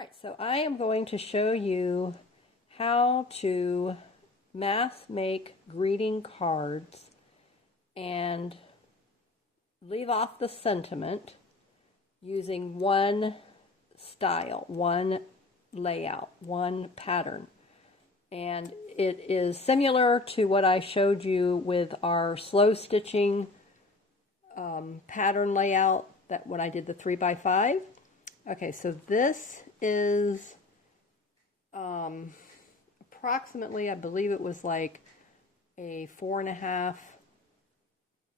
Alright, so I am going to show you how to mass make greeting cards and leave off the sentiment using one style, one layout, one pattern. And it is similar to what I showed you with our slow stitching pattern layout that when I did the 3x5. Okay, so this is approximately, I believe it was like a 4.5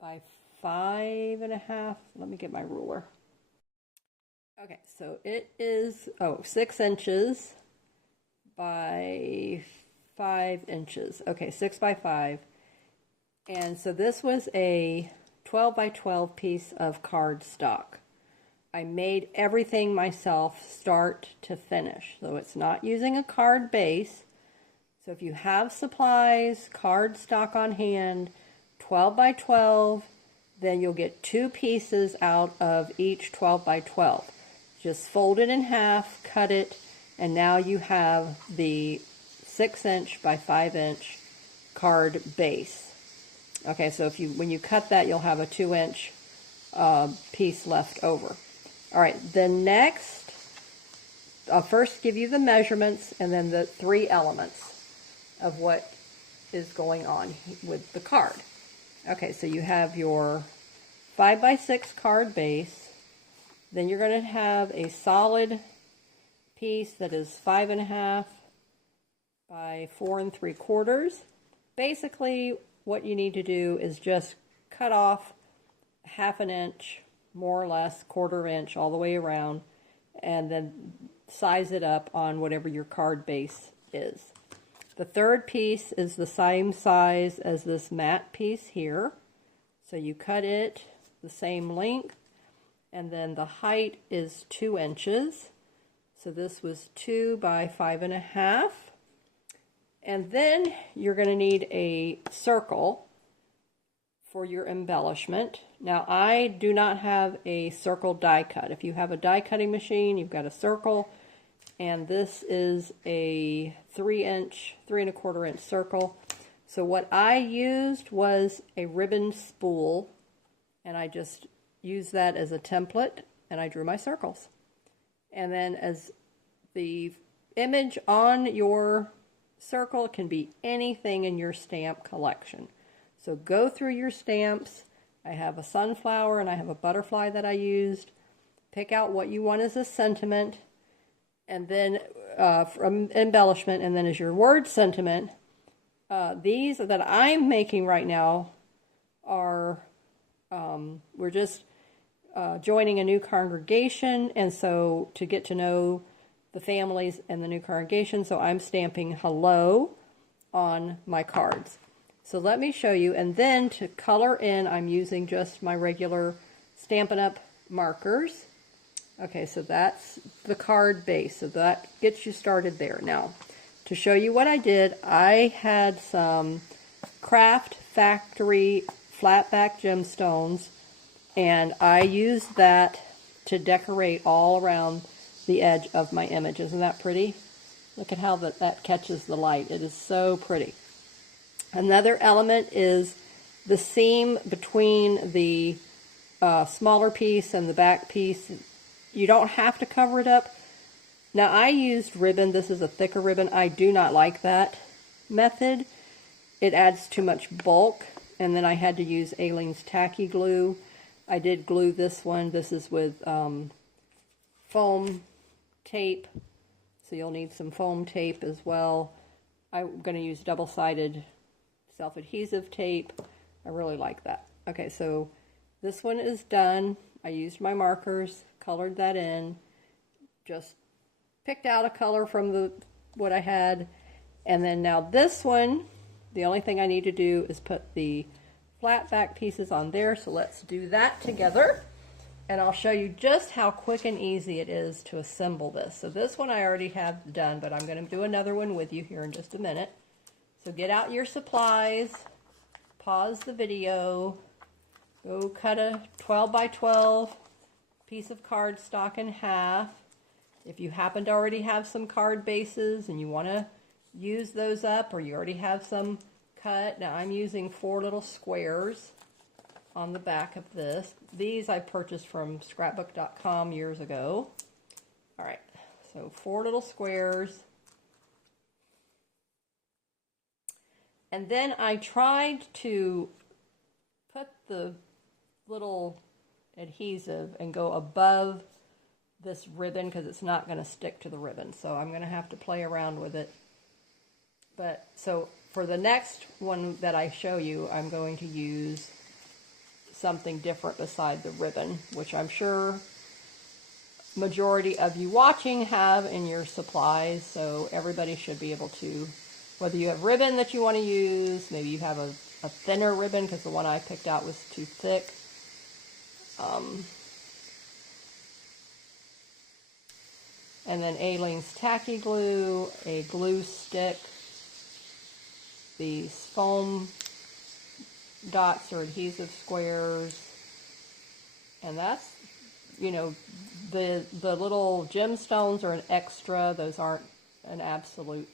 by 5.5. Let me get my ruler. Okay, so it is 6 inches by 5 inches. Okay, 6 by 5. And so this was a 12 by 12 piece of cardstock. I made everything myself start to finish, so it's not using a card base. So if you have supplies, cardstock on hand, 12 by 12, then you'll get 2 pieces out of each 12 by 12. Just fold it in half, cut it, and now you have the 6 inch by 5 inch card base. Okay, so when you cut that, you'll have a 2 inch piece left over. All right, then next, I'll first give you the measurements and then the 3 elements of what is going on with the card. Okay, so you have your 5 by 6 card base. Then you're going to have a solid piece that is 5.5 by 4 3/4. Basically, what you need to do is just cut off 1/2 inch, more or less, 1/4 inch all the way around, and then size it up on whatever your card base is. The third piece is the same size as this matte piece here, so you cut it the same length, and then the height is 2 inches, so this was 2 by 5.5. And then you're going to need a circle for your embellishment. Now, I do not have a circle die cut. If you have a die cutting machine, you've got a circle, and this is a 3 inch, 3 1/4 inch circle. So what I used was a ribbon spool, and I just used that as a template, and I drew my circles. And then as the image on your circle, it can be anything in your stamp collection. So go through your stamps. I have a sunflower and I have a butterfly that I used. Pick out what you want as a sentiment, and then from embellishment, and then as your word sentiment. These that I'm making right now are, we're just joining a new congregation, and so to get to know the families and the new congregation, so I'm stamping hello on my cards. So let me show you, and then to color in, I'm using just my regular Stampin' Up! Markers. Okay, so that's the card base, so that gets you started there. Now, to show you what I did, I had some Craft Factory flat-back gemstones, and I used that to decorate all around the edge of my image. Isn't that pretty? Look at how that catches the light. It is so pretty. Another element is the seam between the smaller piece and the back piece. You don't have to cover it up. Now, I used ribbon. This is a thicker ribbon. I do not like that method. It adds too much bulk, and then I had to use Aleene's tacky glue. I did glue this one. This is with foam tape, so you'll need some foam tape as well. I'm going to use double-sided self-adhesive tape. I really like that. Okay, so this one is done. I used my markers, colored that in, just picked out a color from what I had, and then now this one, the only thing I need to do is put the flat back pieces on there, so let's do that together, and I'll show you just how quick and easy it is to assemble this. So this one I already have done, but I'm going to do another one with you here in just a minute. So get out your supplies, pause the video, go cut a 12 by 12 piece of cardstock in half, If you happen to already have some card bases and you want to use those up, or you already have some cut, now I'm using 4 little squares on the back of this. These I purchased from scrapbook.com years ago. All right, so 4 little squares. And then I tried to put the little adhesive and go above this ribbon because it's not going to stick to the ribbon. So I'm going to have to play around with it. But so for the next one that I show you, I'm going to use something different beside the ribbon, which I'm sure majority of you watching have in your supplies. So everybody should be able to, whether you have ribbon that you want to use, maybe you have a thinner ribbon because the one I picked out was too thick. And then Aleene's tacky glue, a glue stick, these foam dots or adhesive squares, and that's, you know, the little gemstones are an extra. Those aren't an absolute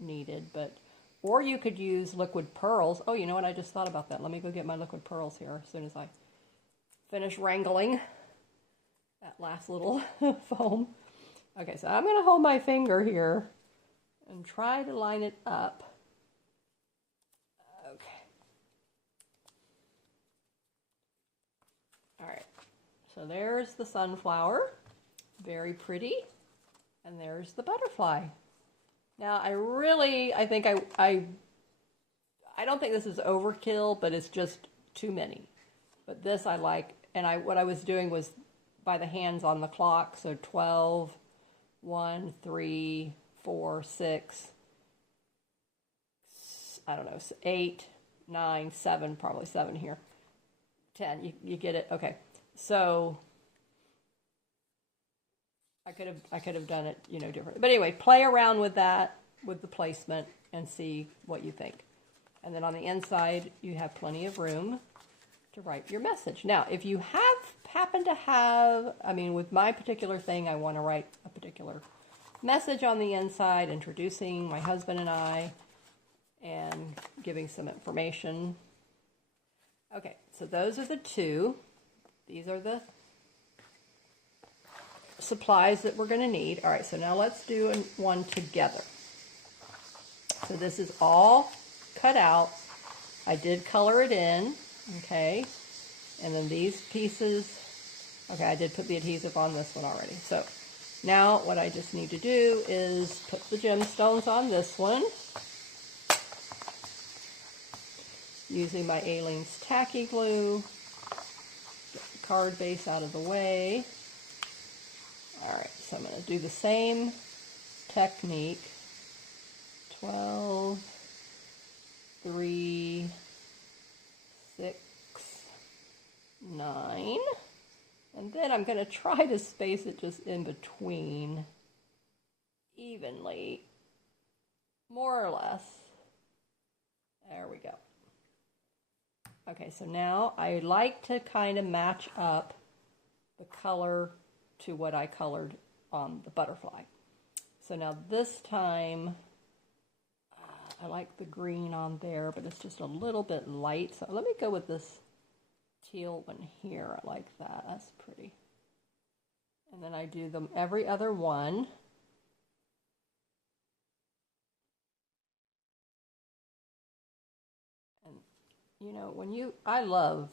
needed, but, or you could use liquid pearls. Oh, you know what? I just thought about that. Let me go get my liquid pearls here as soon as I finish wrangling that last little foam. Okay, so I'm going to hold my finger here and try to line it up. Okay. All right, so there's the sunflower, very pretty, and there's the butterfly. Now, I think I don't think this is overkill, but it's just too many. But this I like, and what I was doing was by the hands on the clock, so 12, 1, 3, 4, 6, I don't know, 8, 9, 7, probably 7 here, 10, you get it? Okay, so I could have done it, you know, different. But anyway, play around with that, with the placement, and see what you think. And then on the inside, you have plenty of room to write your message. Now, if you happen to have, I mean, with my particular thing, I want to write a particular message on the inside, introducing my husband and I, and giving some information. Okay, so those are the 2. These are the supplies that we're going to need. All right, so now let's do one together. So this is all cut out. I did color it in, okay, and then these pieces, okay, I did put the adhesive on this one already. So now what I just need to do is put the gemstones on this one using my Aleene's tacky glue. Get the card base out of the way. All right, so I'm going to do the same technique. 12, 3, 6, 9, and then I'm going to try to space it just in between evenly, more or less. There we go. Okay, so now I like to kind of match up the color to what I colored on the butterfly. So now this time, I like the green on there, but it's just a little bit light. So let me go with this teal one here. I like that. That's pretty. And then I do them every other one. And, you know, I love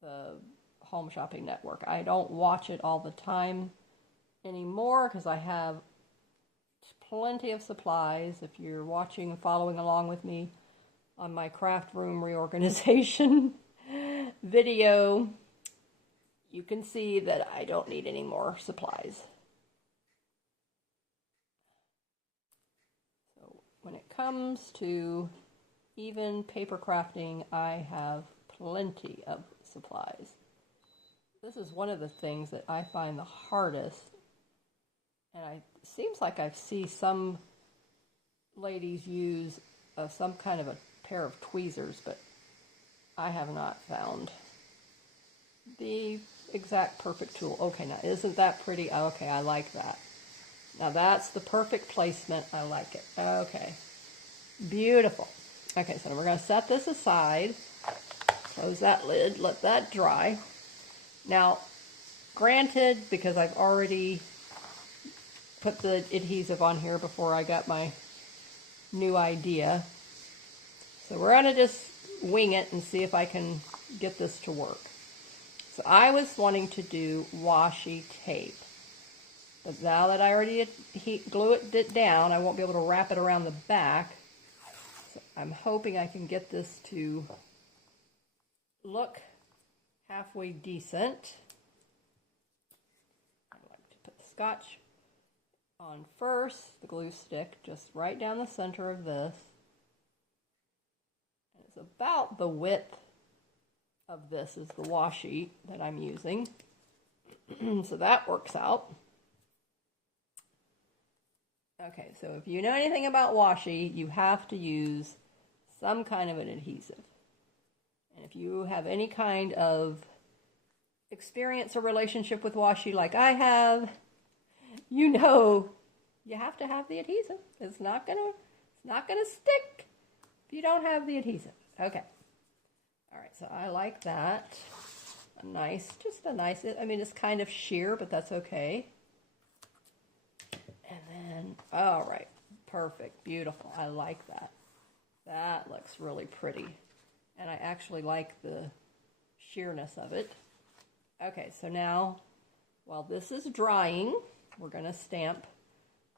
the Home Shopping Network. I don't watch it all the time anymore because I have plenty of supplies. If you're watching and following along with me on my craft room reorganization video, you can see that I don't need any more supplies. So when it comes to even paper crafting, I have plenty of supplies. This is one of the things that I find the hardest, and it seems like I see some ladies use some kind of a pair of tweezers, but I have not found the exact perfect tool. Okay, now isn't that pretty? Okay, I like that. Now that's the perfect placement. I like it. Okay. Beautiful. Okay, so we're going to set this aside. Close that lid. Let that dry. Now, granted, because I've already put the adhesive on here before I got my new idea, so we're going to just wing it and see if I can get this to work. So I was wanting to do washi tape. But now that I already glued it down, I won't be able to wrap it around the back. So I'm hoping I can get this to look halfway decent. I like to put the scotch on first, the glue stick, just right down the center of this. And it's about the width of this is the washi that I'm using. So that works out. Okay, so if you know anything about washi, you have to use some kind of an adhesive. And if you have any kind of experience or relationship with washi like I have, you know you have to have the adhesive. It's not gonna stick if you don't have the adhesive. Okay. All right, so I like that. Just a nice, I mean, it's kind of sheer, but that's okay. And then, all right, perfect, beautiful. I like that. That looks really pretty. And I actually like the sheerness of it. Okay, so now, while this is drying, we're going to stamp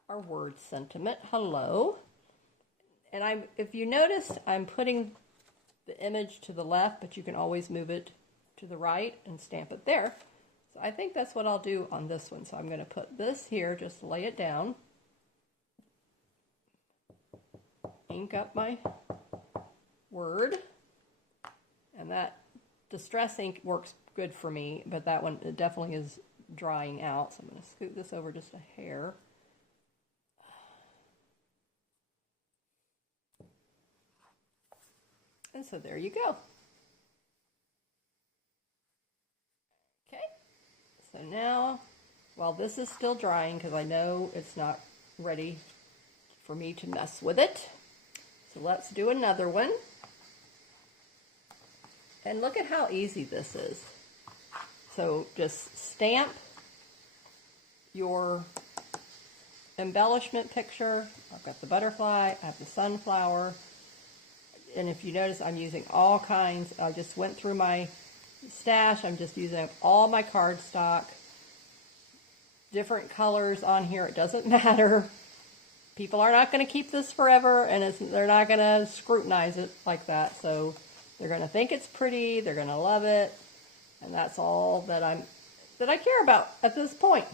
our word sentiment, hello. And if you notice, I'm putting the image to the left, but you can always move it to the right and stamp it there. So I think that's what I'll do on this one. So I'm going to put this here, just lay it down. Ink up my word. And that Distress ink works good for me, but that one, it definitely is drying out. So I'm going to scoot this over just a hair. And so there you go. Okay, so now, while this is still drying, because I know it's not ready for me to mess with it, so let's do another one. And look at how easy this is. So just stamp your embellishment picture. I've got the butterfly, I have the sunflower. And if you notice, I'm using all kinds. I just went through my stash. I'm just using up all my cardstock. Different colors on here. It doesn't matter. People are not going to keep this forever, and they're not going to scrutinize it like that. So they're going to think it's pretty. They're going to love it. And that's all that I care about at this point.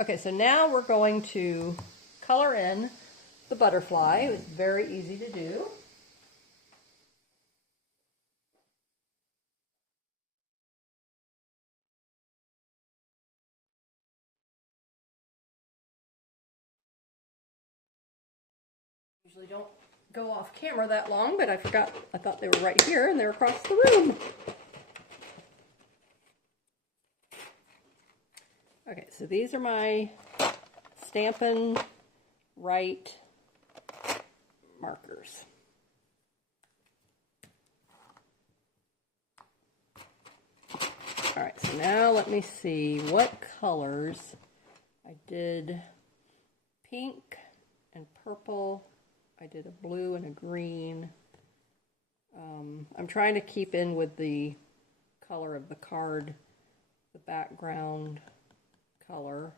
Okay, so now we're going to color in the butterfly. It's very easy to do. Usually don't go off camera that long, but I thought they were right here and they're across the room. Okay, so these are my Stampin' Write markers. All right, so now let me see what colors. I did pink and purple. I did a blue and a green. I'm trying to keep in with the color of the card, the background color.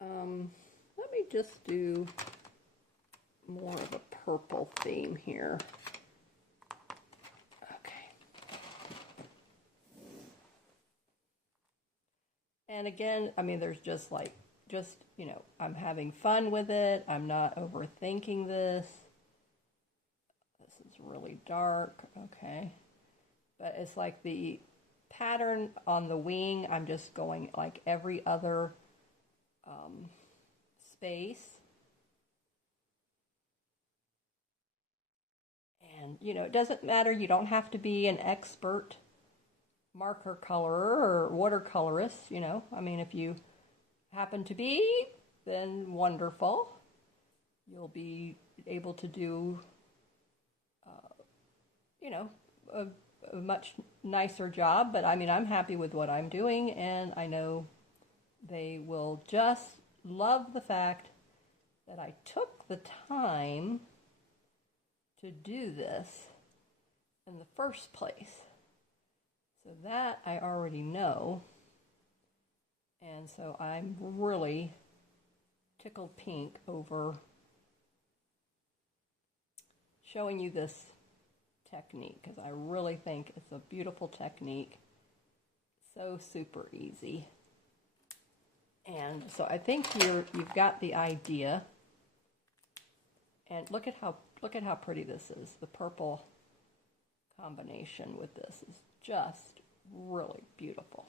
Let me just do more of a purple theme here. Okay. And again, I mean, there's just you know, I'm having fun with it. I'm not overthinking this. This is really dark. Okay. But it's like the pattern on the wing, I'm just going like every other space. And, you know, it doesn't matter. You don't have to be an expert marker colorer or watercolorist, you know. I mean, if you happen to be, then wonderful. You'll be able to do, you know, a much nicer job. But I mean, I'm happy with what I'm doing, and I know they will just love the fact that I took the time to do this in the first place. So that I already know. And so I'm really tickled pink over showing you this technique, because I really think it's a beautiful technique. So super easy. And so I think you've got the idea. And look at how pretty this is. The purple combination with this is just really beautiful.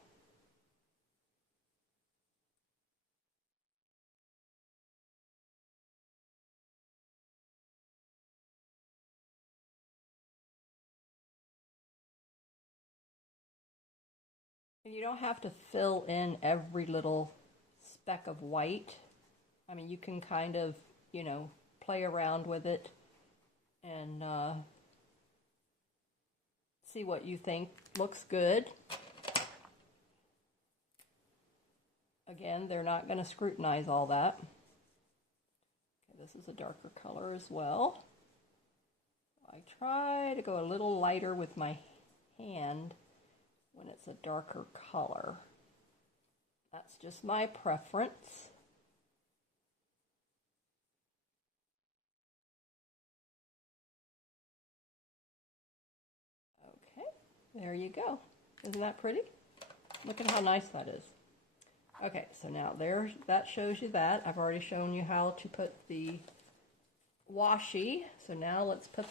And you don't have to fill in every little speck of white. I mean, you can kind of, you know, play around with it and see what you think looks good. Again, they're not going to scrutinize all that. Okay, this is a darker color as well. I try to go a little lighter with my hand when it's a darker color. That's just my preference. Okay, there you go. Isn't that pretty? Look at how nice that is. Okay, so now that shows you that. I've already shown you how to put the washi. So now let's put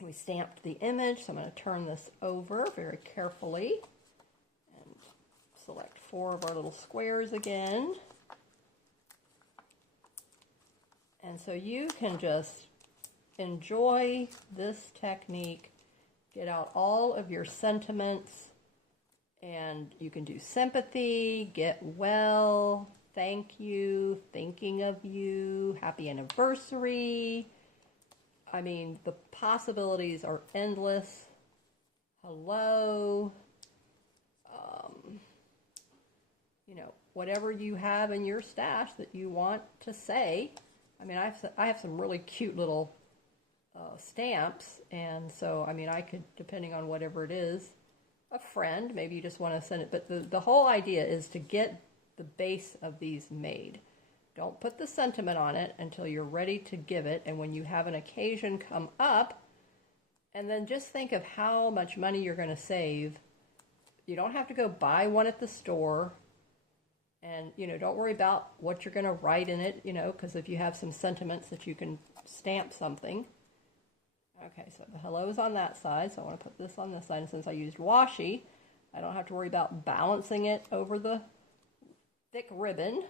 we stamped the image, so I'm going to turn this over very carefully and select 4 of our little squares again. And so you can just enjoy this technique, get out all of your sentiments, and you can do sympathy, get well, thank you, thinking of you, happy anniversary. I mean, the possibilities are endless. Hello. You know, whatever you have in your stash that you want to say. I mean, I have some really cute little stamps, and so, I mean, I could, depending on whatever it is, a friend, maybe you just want to send it, but the whole idea is to get the base of these made. Don't put the sentiment on it until you're ready to give it, and when you have an occasion come up, and then just think of how much money you're going to save. You don't have to go buy one at the store, and, you know, don't worry about what you're going to write in it, you know, because if you have some sentiments that you can stamp something. Okay, so the hello is on that side, so I want to put this on this side, and since I used washi, I don't have to worry about balancing it over the thick ribbon.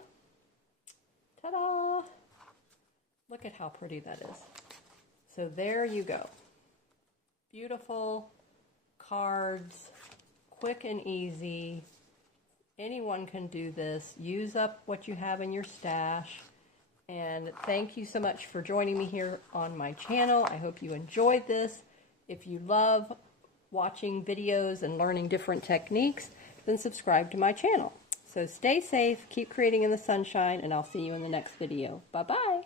Ta-da! Look at how pretty that is. So there you go. Beautiful cards, quick and easy. Anyone can do this. Use up what you have in your stash. And thank you so much for joining me here on my channel. I hope you enjoyed this. If you love watching videos and learning different techniques, then subscribe to my channel. So stay safe, keep creating in the sunshine, and I'll see you in the next video. Bye-bye.